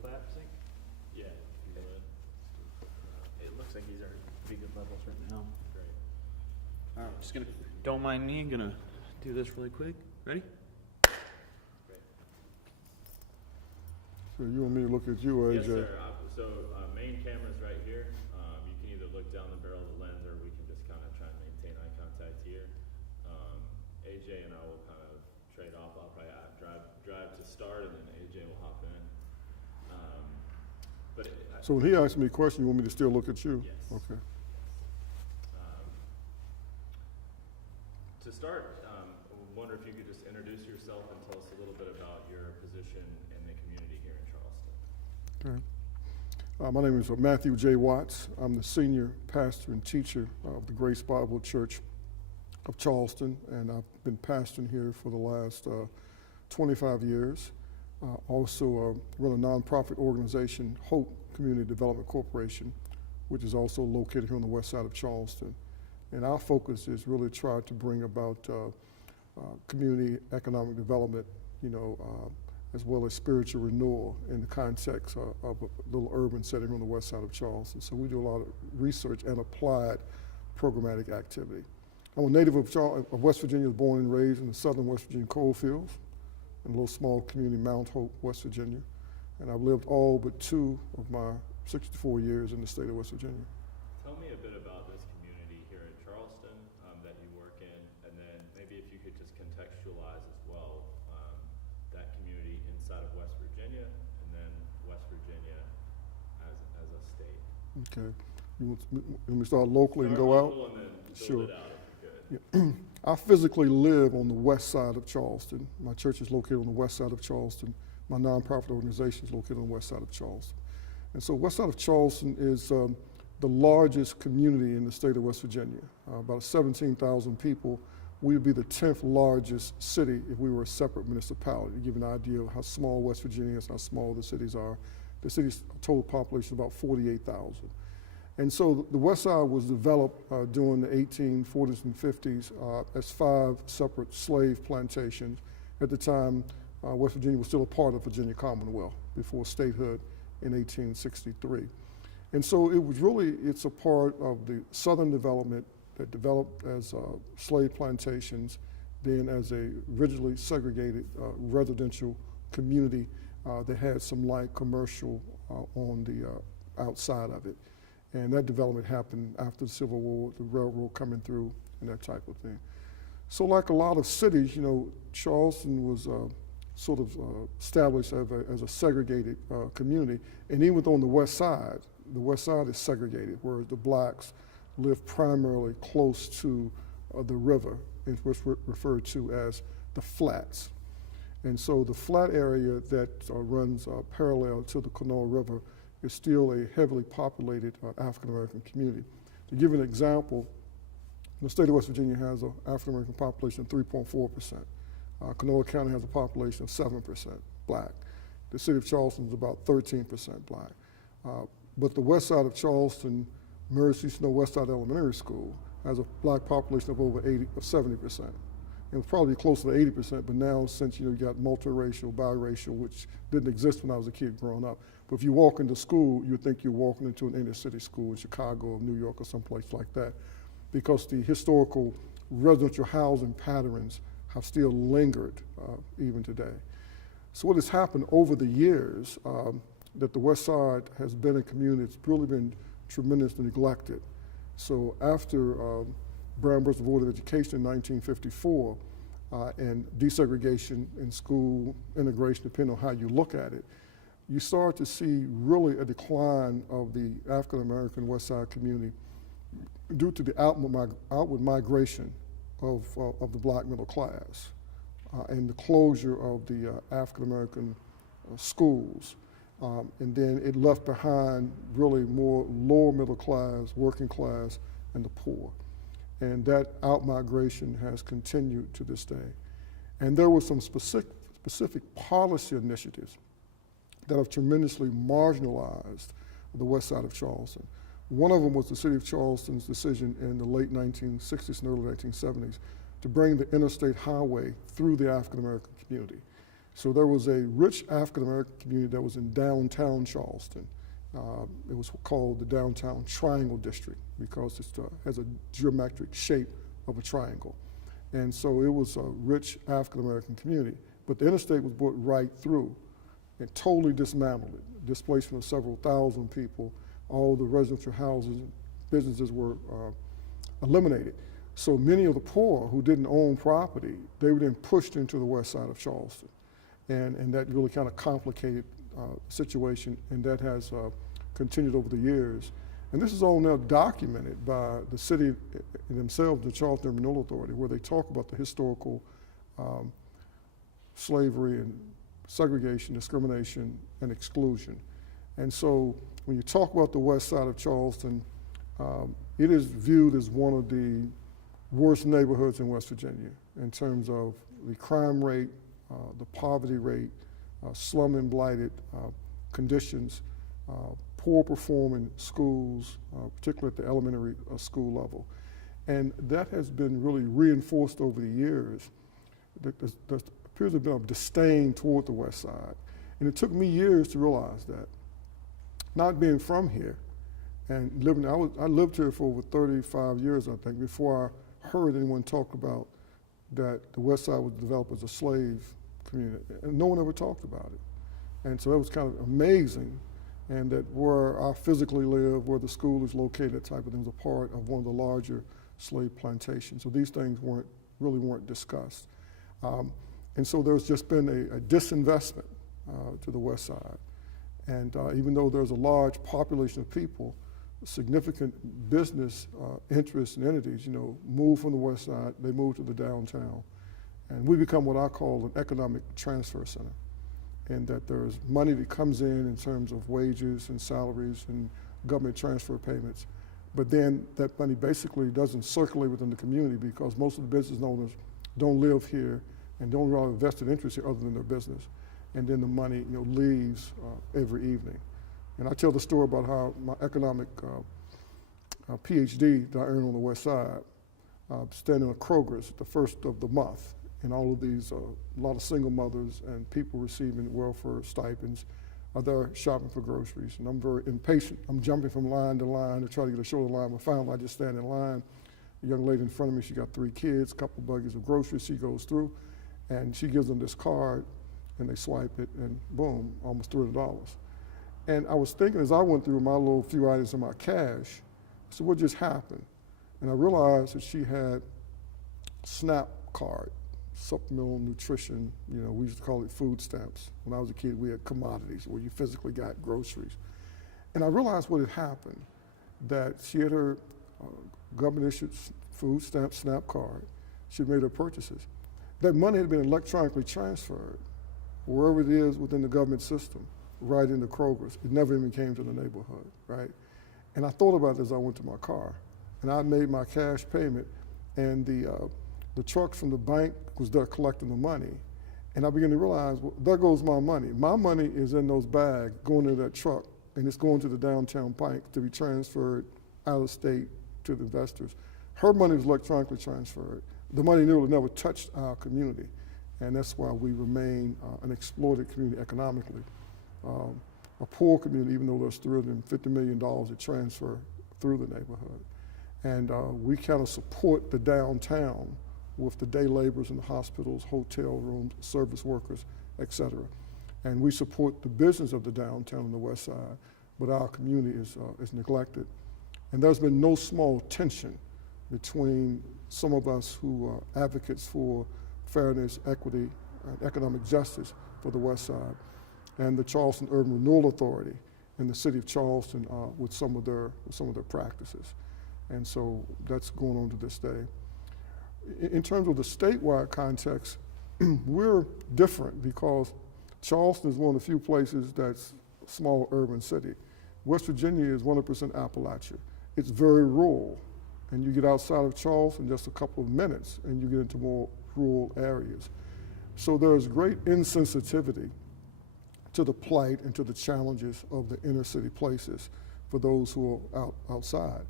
collapsing? Yeah, if you would. It looks like these are pretty good levels right now. Great. All right, just gonna, don't mind me, I'm gonna do this really quick. Ready? Great. So you want me to look at you, AJ? Yes, sir. So main camera's right here. You can either look down the barrel of the lens, or we can just kind of try and maintain eye contact here. AJ and I will kind of trade off. I'll probably drive to start, and then AJ will hop in. So when he asks me a question, you want me to still look at you? Yes. Okay. To start, I wonder if you could just introduce yourself and tell us a little bit about your position in the community here in Charleston. Okay. My name is Matthew J. Watts. I'm the senior pastor and teacher of the Grace Bible Church of Charleston, and I've been pastoring here for the last 25 years. Also run a nonprofit organization, Hope Community Development Corporation, which is also located here on the west side of Charleston. And our focus is really try to bring about community economic development, as well as spiritual renewal in the context of a little urban setting on the west side of Charleston. So we do a lot of research and applied programmatic activity. I'm a native of West Virginia, born and raised in the southern West Virginia coal fields in a little small community, Mount Hope, West Virginia. And I've lived all but 2 of my 64 years in the state of West Virginia. Tell me a bit about this community here in Charleston that you work in, and then maybe if you could just contextualize as well that community inside of West Virginia, and then West Virginia as a state. Okay. You want me to start locally and go out? And then Sure. build it out if you could. Yeah. I physically live on the west side of Charleston. My church is located on the west side of Charleston. My nonprofit organization is located on the west side of Charleston. And so west side of Charleston is the largest community in the state of West Virginia. About 17,000 people. We would be the 10th largest city if we were a separate municipality, to give you an idea of how small West Virginia is, how small the cities are. The city's total population is about 48,000. And so the west side was developed during the 1840s and 50s as 5 separate slave plantations. At the time, West Virginia was still a part of Virginia Commonwealth before statehood in 1863. And so it's a part of the southern development that developed as slave plantations, then as a rigidly segregated residential community that had some light commercial on the outside of it. And that development happened after the Civil War, the railroad coming through and that type of thing. So like a lot of cities, Charleston was sort of established as a segregated community. And even on the west side is segregated, where the blacks live primarily close to the river, which we referred to as the flats. And so the flat area that runs parallel to the Kanawha River is still a heavily populated African-American community. To give you an example, the state of West Virginia has an African-American population of 3.4%. Kanawha County has a population of 7% black. The city of Charleston is about 13% black. But the west side of Charleston, Mercy Snow West Side Elementary School, has a black population of over 70%. It was probably closer to 80%, but now since you got multiracial, biracial, which didn't exist when I was a kid growing up. But if you walk into school, you think you're walking into an inner city school in Chicago or New York or someplace like that, because the historical residential housing patterns have still lingered even today. So what has happened over the years, that the west side has been a community that's really been tremendously neglected. So after Brown versus Board of Education in 1954 and desegregation in school integration, depending on how you look at it, you start to see really a decline of the African American West Side community due to the outward migration of the black middle class and the closure of the African American schools. And then it left behind really more lower middle class, working class, and the poor. And that outmigration has continued to this day. And there were some specific policy initiatives that have tremendously marginalized the west side of Charleston. One of them was the city of Charleston's decision in the late 1960s and early 1970s to bring the interstate highway through the African American community. So there was a rich African-American community that was in downtown Charleston. It was called the Downtown Triangle District because it has a geometric shape of a triangle. And so it was a rich African-American community. But the interstate was brought right through and totally dismantled it. Displacement of several thousand people. All the residential houses and businesses were eliminated. So many of the poor who didn't own property, they were then pushed into the west side of Charleston. And that really kind of complicated the situation, and that has continued over the years. And this is all now documented by the city themselves, the Charleston Renewal Authority, where they talk about the historical slavery and segregation, discrimination, and exclusion. And so when you talk about the west side of Charleston, it is viewed as one of the worst neighborhoods in West Virginia in terms of the crime rate, the poverty rate, slum and blighted conditions, poor performing schools, particularly at the elementary school level. And that has been really reinforced over the years. There appears to have been a disdain toward the west side. And it took me years to realize that. Not being from here and living, I lived here for over 35 years, I think, before I heard anyone talk about that the west side was developed as a slave community. And no one ever talked about it. And so that was kind of amazing. And that where I physically live, where the school is located, that type of thing was a part of one of the larger slave plantations. So these things really weren't discussed. And so there's just been a disinvestment to the west side. And even though there's a large population of people, significant business interests and entities, move from the west side, they move to the downtown. And we become what I call an economic transfer center. And that there's money that comes in terms of wages and salaries and government transfer payments. But then that money basically doesn't circulate within the community because most of the business owners don't live here and don't really have a vested interest here other than their business. And then the money leaves every evening. And I tell the story about how my economic PhD that I earned on the west side, standing at Kroger's at the first of the month, and all of these, a lot of single mothers and people receiving welfare stipends are there shopping for groceries. And I'm very impatient. I'm jumping from line to line to try to get a shorter line, but finally I just stand in line. A young lady in front of me, she got 3 kids, a couple buggies of groceries. She goes through and she gives them this card and they swipe it and boom, almost $300. And I was thinking as I went through my little few items in my cash, I said, what just happened? And I realized that she had SNAP card, supplemental nutrition, we used to call it food stamps. When I was a kid, we had commodities where you physically got groceries. And I realized what had happened, that she had her government issued food stamp, SNAP card. She had made her purchases. That money had been electronically transferred wherever it is within the government system, right into Kroger's. It never even came to the neighborhood, right? And I thought about it as I went to my car. And I made my cash payment, and the trucks from the bank was there collecting the money. And I began to realize, well, there goes my money. My money is in those bags going to that truck, and it's going to the downtown bank to be transferred out of state to the investors. Her money was electronically transferred. The money never touched our community. And that's why we remain an exploited community economically. A poor community, even though there's $350 million that transfer through the neighborhood. And we kind of support the downtown with the day laborers in the hospitals, hotel rooms, service workers, et cetera. And we support the business of the downtown on the west side, but our community is neglected. And there's been no small tension between some of us who are advocates for fairness, equity, and economic justice for the west side, and the Charleston Urban Renewal Authority in the city of Charleston with some of their practices. And so that's going on to this day. In terms of the statewide context, we're different because Charleston is one of the few places that's a small urban city. West Virginia is 100% Appalachia. It's very rural. And you get outside of Charleston just a couple of minutes and you get into more rural areas. So there's great insensitivity to the plight and to the challenges of the inner city places for those who are outside.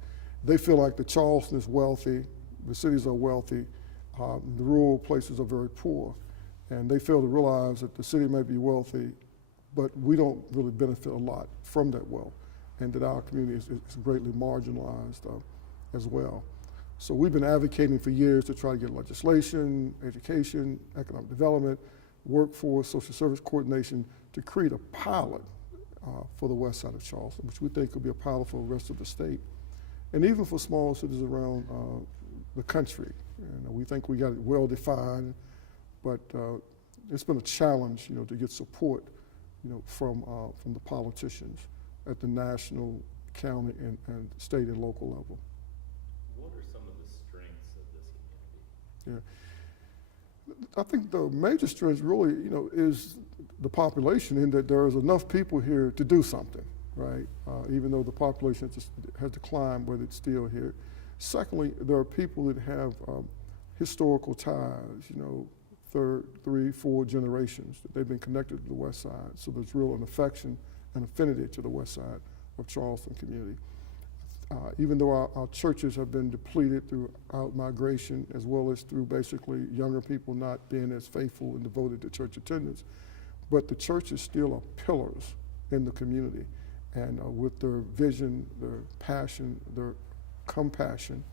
They feel like the Charleston is wealthy, the cities are wealthy, the rural places are very poor. And they fail to realize that the city may be wealthy, but we don't really benefit a lot from that wealth, and that our community is greatly marginalized as well. So we've been advocating for years to try to get legislation, education, economic development, workforce, social service coordination to create a pilot for the west side of Charleston, which we think could be a pilot for the rest of the state, and even for small cities around the country. We think we got it well defined, but it's been a challenge, to get support, from the politicians at the national, county, and state and local level. What are some of the strengths of this community? Yeah. I think the major strength really, is the population, in that there is enough people here to do something, right? Even though the population has declined, but it's still here. Secondly, there are people that have historical ties, third, 3, 4 generations that they've been connected to the west side. So there's real an affection and affinity to the west side of Charleston community. Even though our churches have been depleted through out-migration, as well as through basically younger people not being as faithful and devoted to church attendance, but the churches still are pillars in the community. And with their vision, their passion, their compassion,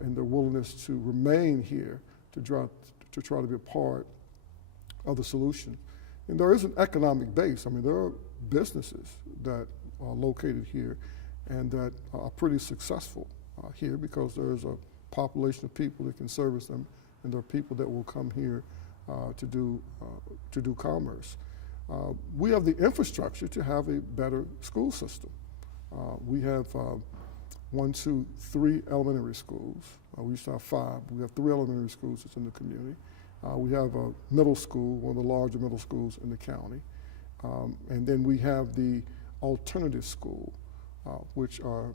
and their willingness to remain here to try to be a part of the solution. And there is an economic base. I mean, there are businesses that are located here and that are pretty successful here, because there's a population of people that can service them, and there are people that will come here to do commerce. We have the infrastructure to have a better school system. We have 1, 2, 3 elementary schools. We used to have 5. We have 3 elementary schools that's in the community. We have a middle school, one of the larger middle schools in the county. And then we have the alternative school, which are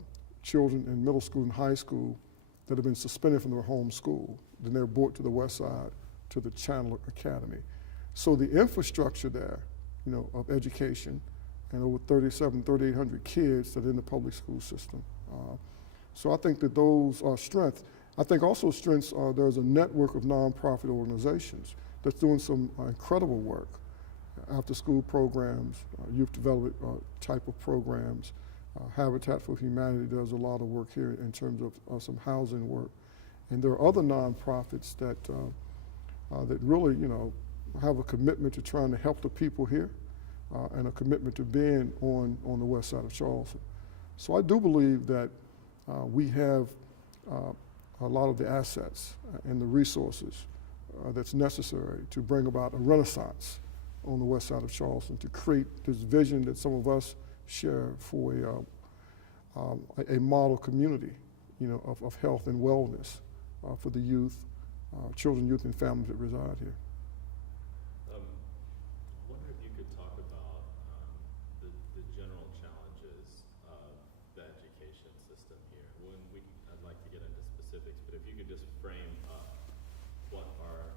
children in middle school and high school that have been suspended from their home school. Then they're brought to the west side, to the Chandler Academy. So the infrastructure there, of education, and over 3,800 kids that are in the public school system. So I think that those are strengths. I think also strengths are there's a network of nonprofit organizations that's doing some incredible work, after school programs, youth development type of programs. Habitat for Humanity does a lot of work here in terms of some housing work. And there are other nonprofits that really, have a commitment to trying to help the people here, and a commitment to being on the west side of Charleston. So I do believe that we have a lot of the assets and the resources that's necessary to bring about a renaissance on the west side of Charleston, to create this vision that some of us share for a model community, of health and wellness for the youth, children, youth, and families that reside here. I wonder if you could talk about the general challenges of the education system here. I'd like to get into specifics, but if you could just frame up what are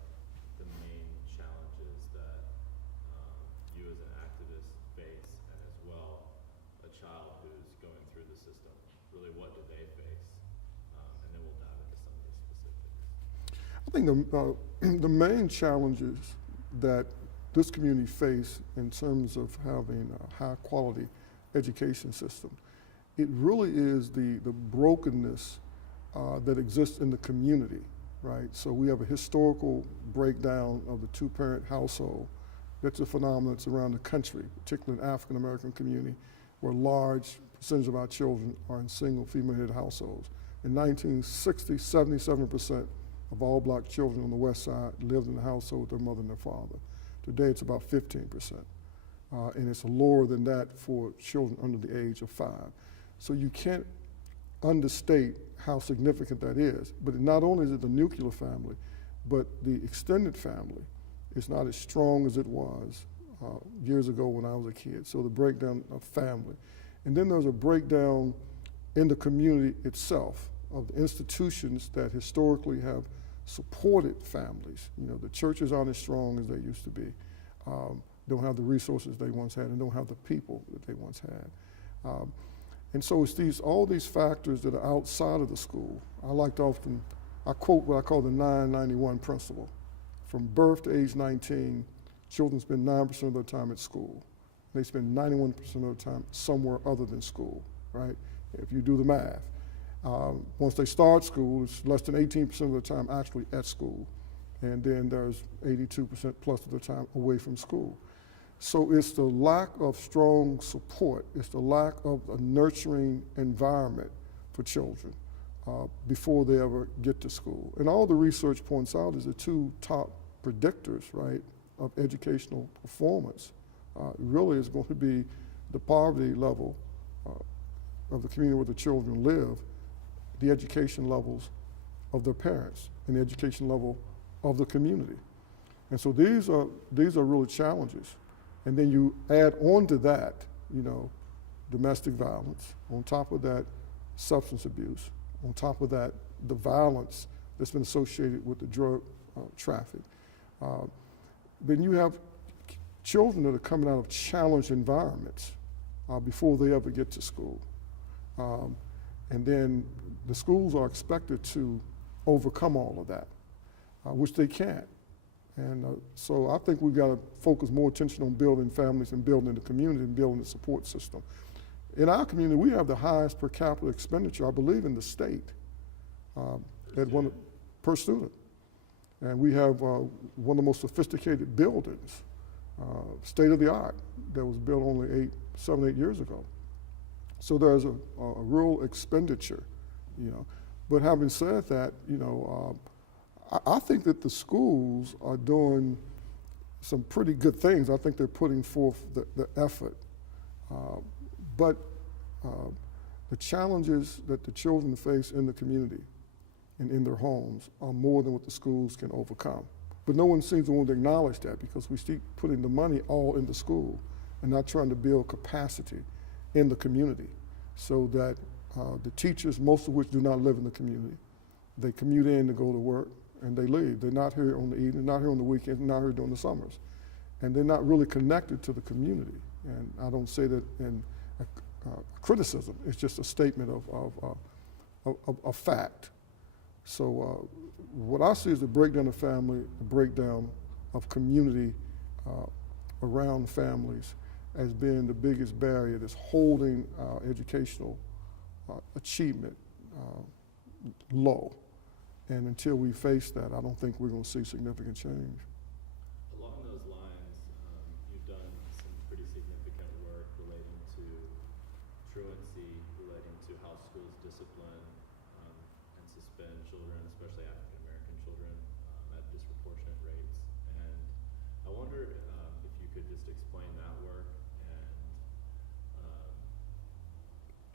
the main challenges that you as an activist face, and as well a child who's going through the system. Really, what do they face? And then we'll dive into some of the specifics. I think the main challenges that this community face in terms of having a high quality education system, it really is the brokenness that exists in the community, right? So we have a historical breakdown of the 2-parent household. That's a phenomenon that's around the country, particularly in the African American community, where a large percentage of our children are in single female-headed households. In 1960, 77% of all black children on the west side lived in the household with their mother and their father. Today it's about 15%, and it's lower than that for children under the age of 5. So you can't understate how significant that is. But not only is it the nuclear family, but the extended family is not as strong as it was years ago when I was a kid. So the breakdown of family. And then there's a breakdown in the community itself of the institutions that historically have supported families. The churches aren't as strong as they used to be. Don't have the resources they once had, and don't have the people that they once had. And so it's all these factors that are outside of the school. I quote what I call the 991 principle. from birth to age 19, children spend 9% of their time at school. They spend 91% of their time somewhere other than school, right? If you do the math. Once they start school, it's less than 18% of their time actually at school. And then there's 82% plus of the time away from school. So it's the lack of strong support, it's the lack of a nurturing environment for children before they ever get to school. And all the research points out is the two top predictors, right, of educational performance really is going to be the poverty level of the community where the children live, the education levels of their parents, and the education level of the community. And so these are really challenges. And then you add on to that, you know, domestic violence. On top of that, substance abuse. On top of that, the violence that's been associated with the drug traffic. Then you have children that are coming out of challenged environments before they ever get to school. And then the schools are expected to overcome all of that, which they can't. And so I think we've got to focus more attention on building families and building the community and building the support system. In our community, we have the highest per capita expenditure, I believe, in the state per student. And we have one of the most sophisticated buildings, state of the art, that was built only 7, 8 years ago. So there's a real expenditure, you know. But having said that, you know, I think that the schools are doing some pretty good things. I think they're putting forth the effort. But the challenges that the children face in the community and in their homes are more than what the schools can overcome. But no one seems to want to acknowledge that because we keep putting the money all in the school and not trying to build capacity in the community so that the teachers, most of which do not live in the community, they commute in to go to work and they leave. They're not here on the evening, not here on the weekends, not here during the summers. And they're not really connected to the community. And I don't say that in criticism, it's just a statement of fact. So what I see is the breakdown of family, the breakdown of community around families as being the biggest barrier that's holding our educational achievement low. And until we face that, I don't think we're going to see significant change. Along those lines, you've done some pretty significant work relating to truancy, relating to how schools discipline and suspend children, especially African American children, at disproportionate rates. And I wonder if you could just explain that work and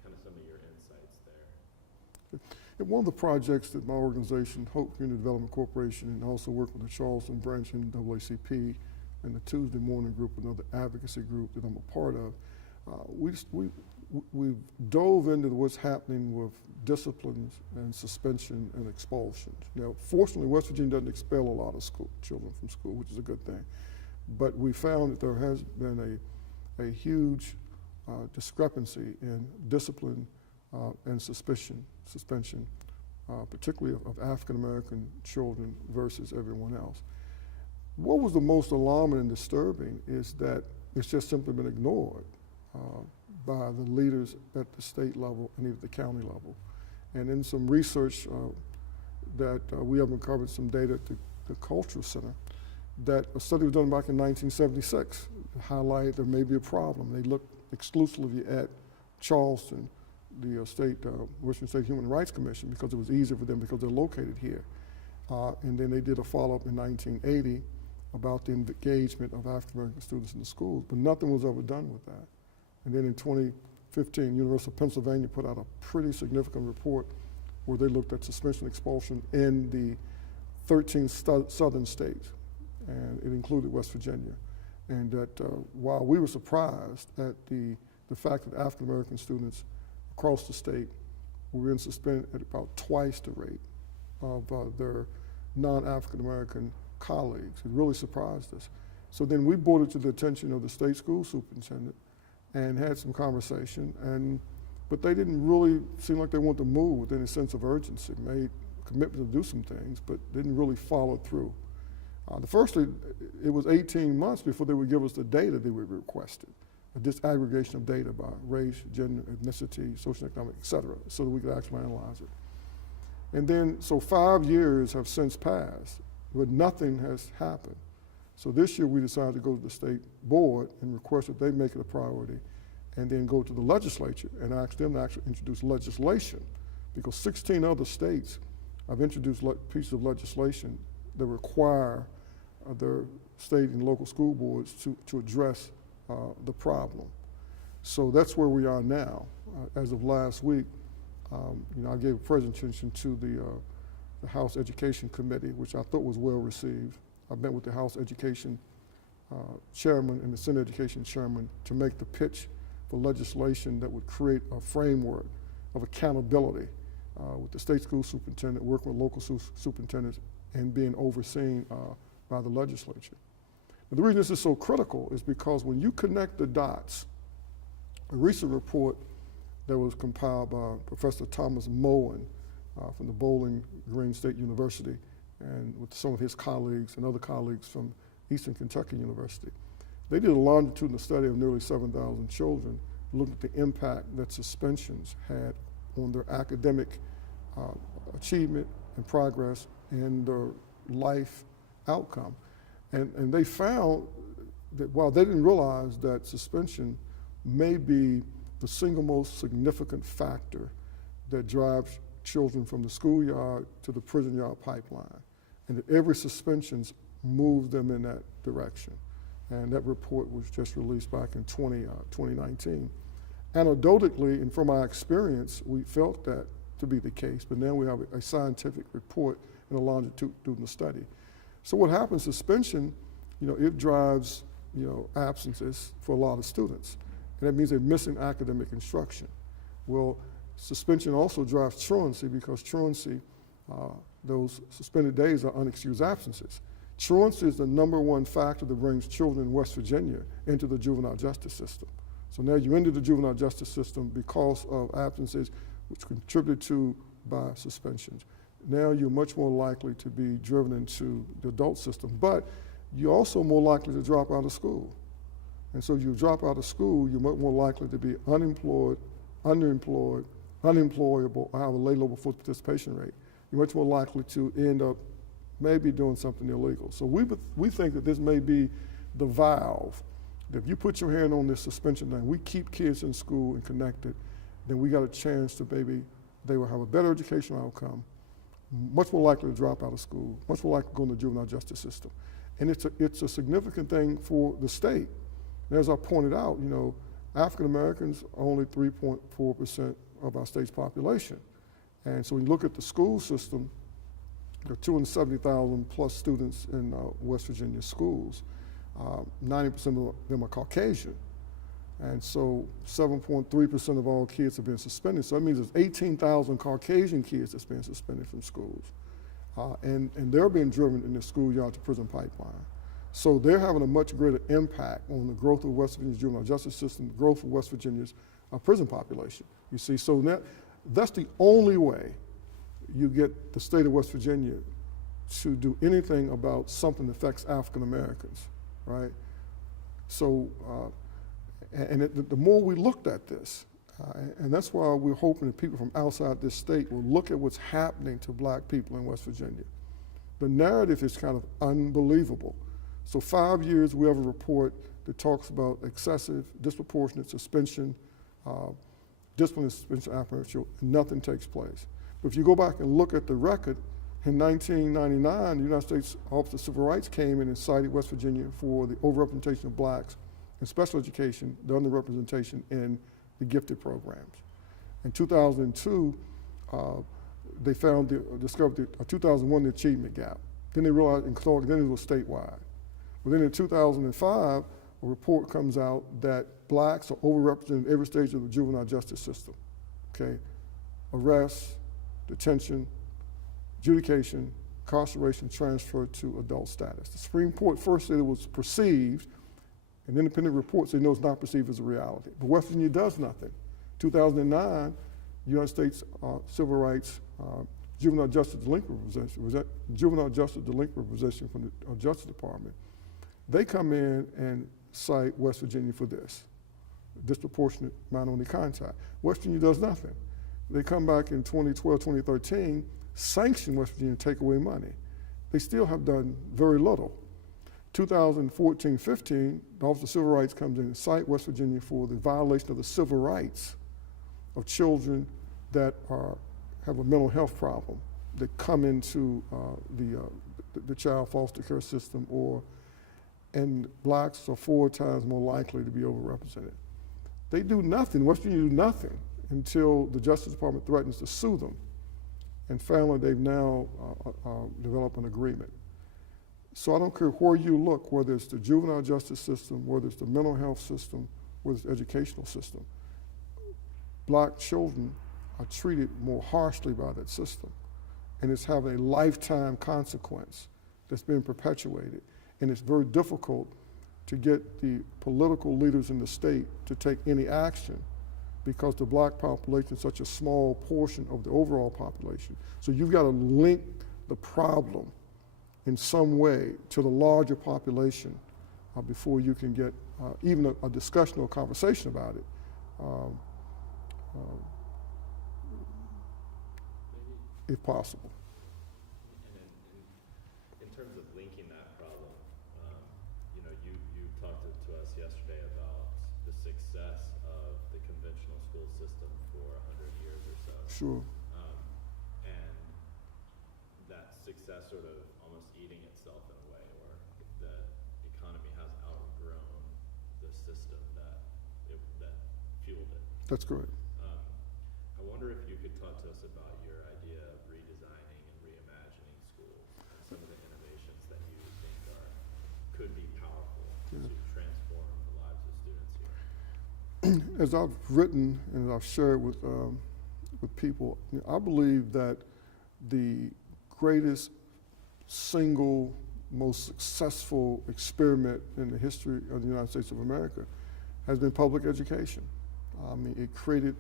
kind of some of your insights there. And one of the projects that my organization, Hope Community Development Corporation, and also work with the Charleston branch in NAACP and the Tuesday Morning Group, another advocacy group that I'm a part of, we've dove into what's happening with disciplines and suspension and expulsions. Now, fortunately, West Virginia doesn't expel a lot of children from school, which is a good thing. But we found that there has been a huge discrepancy in discipline and suspension, particularly of African American children versus everyone else. What was the most alarming and disturbing is that it's just simply been ignored by the leaders at the state level and even the county level. And in some research that we have uncovered some data at the Cultural Center, that a study was done back in 1976 to highlight there may be a problem. They looked exclusively at Charleston, the Western State Human Rights Commission, because it was easier for them because they're located here. And then they did a follow-up in 1980 about the engagement of African American students in the schools, but nothing was ever done with that. And then in 2015, University of Pennsylvania put out a pretty significant report where they looked at suspension and expulsion in the 13 southern states, and it included West Virginia. And that while we were surprised at the fact that African American students across the state were in suspended at about twice the rate of their non-African American colleagues. It really surprised us. So then we brought it to the attention of the state school superintendent and had some conversation, but they didn't really seem like they wanted to move with any sense of urgency, made a commitment to do some things, but didn't really follow through. The first, it was 18 months before they would give us the data they would requested, a disaggregation of data by race, gender, ethnicity, socioeconomic, et cetera, so that we could actually analyze it. And then, so 5 years have since passed, but nothing has happened. So this year we decided to go to the state board and request that they make it a priority, and then go to the legislature and ask them to actually introduce legislation, because 16 other states have introduced pieces of legislation that require their state and local school boards to address the problem. So that's where we are now. As of last week, I gave a presentation to the House Education Committee, which I thought was well received. I met with the House Education Chairman and the Senate Education Chairman to make the pitch for legislation that would create a framework of accountability with the state school superintendent, working with local superintendents, and being overseen by the legislature. And the reason this is so critical is because when you connect the dots, a recent report that was compiled by Professor Thomas Moen from the Bowling Green State University, and with some of his colleagues and other colleagues from Eastern Kentucky University. They did a longitudinal study of nearly 7,000 children, looking at the impact that suspensions had on their academic achievement and progress and their life outcome. And they found that while they didn't realize that suspension may be the single most significant factor that drives children from the schoolyard to the prison yard pipeline, and that every suspension moves them in that direction. And that report was just released back in 2019. Anecdotally, and from our experience, we felt that to be the case, but now we have a scientific report and a longitudinal study. So what happens, suspension, it drives, absences for a lot of students. And that means they're missing academic instruction. Well, suspension also drives truancy, because truancy, those suspended days are unexcused absences. Truancy is the #1 factor that brings children in West Virginia into the juvenile justice system. So now you enter the juvenile justice system because of absences which contributed to by suspensions. Now you're much more likely to be driven into the adult system, but you're also more likely to drop out of school. And so if you drop out of school, you're much more likely to be unemployed, underemployed, unemployable, or have a low full participation rate. You're much more likely to end up maybe doing something illegal. So we think that this may be the valve, that if you put your hand on this suspension thing, we keep kids in school and connected, then we got a chance to maybe they will have a better educational outcome, much more likely to drop out of school, much more likely to go in the juvenile justice system. And it's a significant thing for the state. And as I pointed out, African Americans are only 3.4% of our state's population. And so when you look at the school system, there are 270,000 plus students in West Virginia schools. 90% of them are Caucasian. And so 7.3% of all kids have been suspended. So that means there's 18,000 Caucasian kids that's been suspended from schools. And they're being driven in the schoolyard to prison pipeline. So they're having a much greater impact on the growth of West Virginia's juvenile justice system, the growth of West Virginia's prison population. You see, so that's the only way you get the state of West Virginia to do anything about something that affects African Americans, right? So, the more we looked at this, and that's why we're hoping that people from outside this state will look at what's happening to black people in West Virginia. The narrative is kind of unbelievable. So 5 years we have a report that talks about excessive, disproportionate suspension, disciplinary suspension of African children, and nothing takes place. But if you go back and look at the record, in 1999, the United States Office of Civil Rights came in and cited West Virginia for the overrepresentation of blacks in special education, the underrepresentation in the gifted programs. In 2002, they discovered 2001, the achievement gap. Then they realized then it was statewide. But then in 2005, a report comes out that blacks are overrepresented in every stage of the juvenile justice system, okay? Arrest, detention, adjudication, incarceration, transfer to adult status. The Supreme Court first said it was perceived, and independent reports say no, it's not perceived as a reality. But West Virginia does nothing. 2009, United States Civil Rights juvenile justice delinquent position from the Justice Department. They come in and cite West Virginia for this, disproportionate minor-only contact. West Virginia does nothing. They come back in 2012, 2013, sanction West Virginia and take away money. They still have done very little. 2014-15, the Office of Civil Rights comes in and cite West Virginia for the violation of the civil rights of children that have a mental health problem, that come into the child foster care system, and blacks are 4 times more likely to be overrepresented. They do nothing, West Virginia do nothing until the Justice Department threatens to sue them. And finally, they've now developed an agreement. So I don't care where you look, whether it's the juvenile justice system, whether it's the mental health system, whether it's the educational system, black children are treated more harshly by that system. And it's having a lifetime consequence that's been perpetuated. And it's very difficult to get the political leaders in the state to take any action because the black population is such a small portion of the overall population. So you've got to link the problem in some way to the larger population before you can get even a discussion or conversation about it. If possible. And in terms of linking that problem, you talked to us yesterday about the success of the conventional school system for 100 years or so. Sure. And that success sort of almost eating itself in a way, or the economy has outgrown the system that fueled it. That's correct. I wonder if you could talk to us about your idea of redesigning and reimagining schools and some of the innovations that you think could be powerful to transform the lives of students here. As I've written and I've shared with people, I believe that the greatest single most successful experiment in the history of the United States of America has been public education. I mean, it created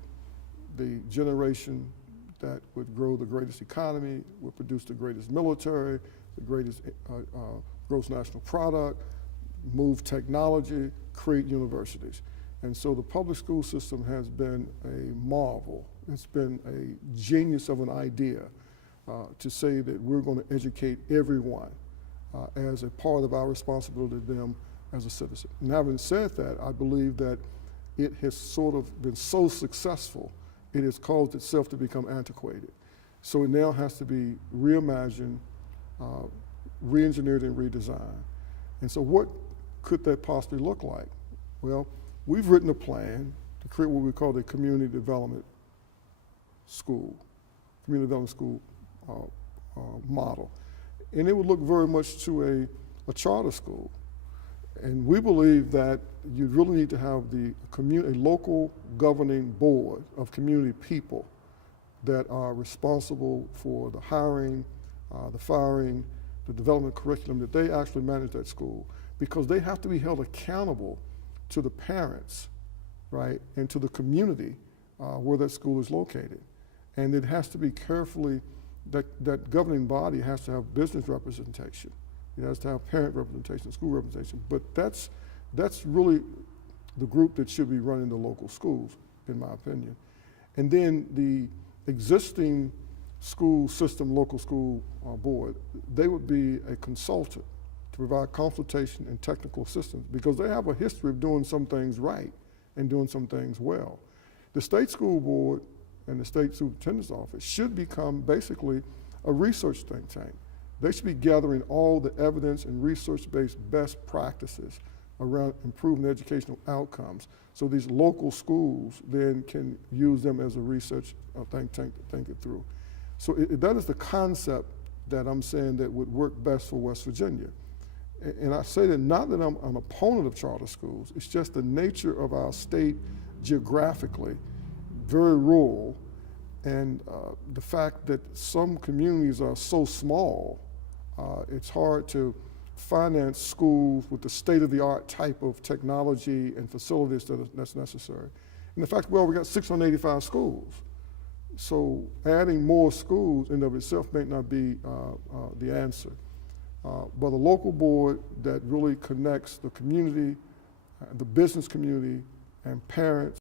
the generation that would grow the greatest economy, would produce the greatest military, the greatest gross national product, move technology, create universities. And so the public school system has been a marvel. It's been a genius of an idea to say that we're going to educate everyone as a part of our responsibility to them as a citizen. And having said that, I believe that it has sort of been so successful, it has caused itself to become antiquated. So it now has to be reimagined, re-engineered and redesigned. And so what could that possibly look like? Well, we've written a plan to create what we call the community development school model. And it would look very much to a charter school. And we believe that you really need to have a local governing board of community people that are responsible for the hiring, the firing, the development curriculum, that they actually manage that school, because they have to be held accountable to the parents, right, and to the community where that school is located. And it has to be carefully, that governing body has to have business representation. It has to have parent representation, school representation, but that's really the group that should be running the local schools, in my opinion. And then the existing school system, local school board, they would be a consultant to provide consultation and technical assistance, because they have a history of doing some things right and doing some things well. The state school board and the state superintendent's office should become basically a research think tank. They should be gathering all the evidence and research-based best practices around improving educational outcomes, so these local schools then can use them as a research think tank to think it through. So that is the concept that I'm saying that would work best for West Virginia. And I say that not that I'm an opponent of charter schools, it's just the nature of our state geographically, very rural, and the fact that some communities are so small, it's hard to finance schools with the state-of-the-art type of technology and facilities that's necessary. And the fact, well, we got 685 schools. So adding more schools in and of itself may not be the answer. But a local board that really connects the community, the business community, and parents